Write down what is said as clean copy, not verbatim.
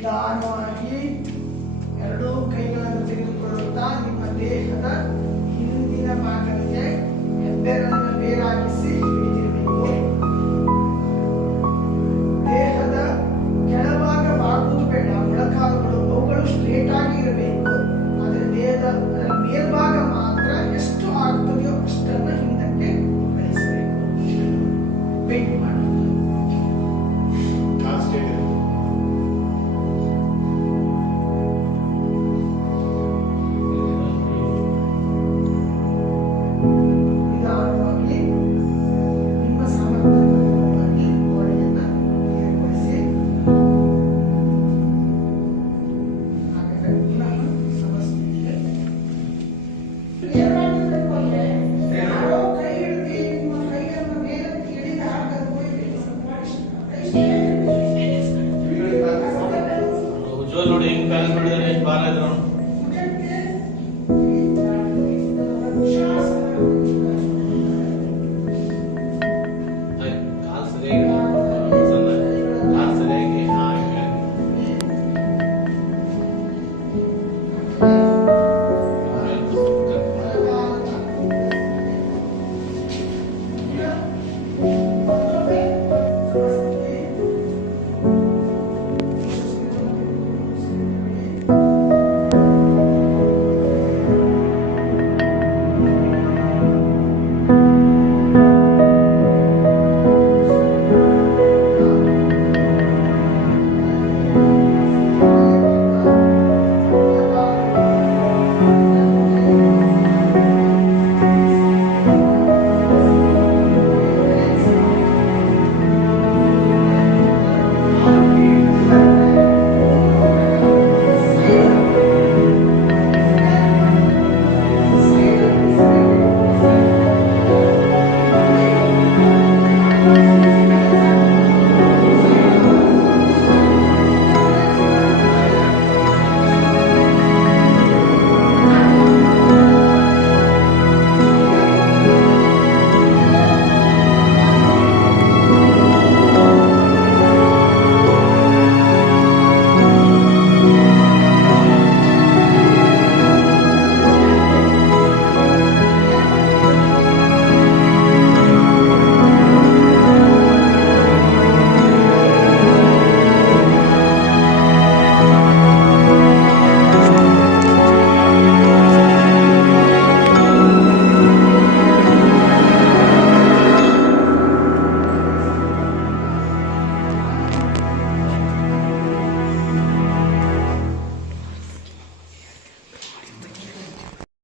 ನಿಧಾನವಾಗಿ ಎರಡೂ ಕೈಗಳನ್ನು ತೆಗೆದುಕೊಳ್ಳುತ್ತಾ ನಿಮ್ಮ ದೇಹದ ಹಿಂದಿನ ಭಾಗಕ್ಕೆ ಹೆಬ್ಬೆರಳನ್ನು ಬೇರಾಗಿಸಿ ಹಿಡಿದಿರಬೇಕು. ದೇಹದ ಕೆಳಭಾಗ ಬಾಗುವುದು ಬೇಡ, ಮೊಳಕಾಲುಗಳು ಅವುಗಳು ಸ್ಟ್ರೇಟ್ ಆಗಿ ಇರಬೇಕು. ಆದರೆ ದೇಹದ ಮೇಲ್ಭಾಗ ಮಾತ್ರ ಎಷ್ಟು ಆಗ್ತದೆಯೋ ಅಷ್ಟನ್ನು ಹಿಂದಕ್ಕೆ ಕಳಿಸಬೇಕು. ವೇಟ್ ಮಾಡಿ. ಉಜ್ವಲ್ ನೋಡಿ ಹೆಂಗ್ ಬ್ಯಾಲೆನ್ಸ್ ಮಾಡಿದಾರೆ, ಎಷ್ಟು ಭಾರ ಇದ್ರು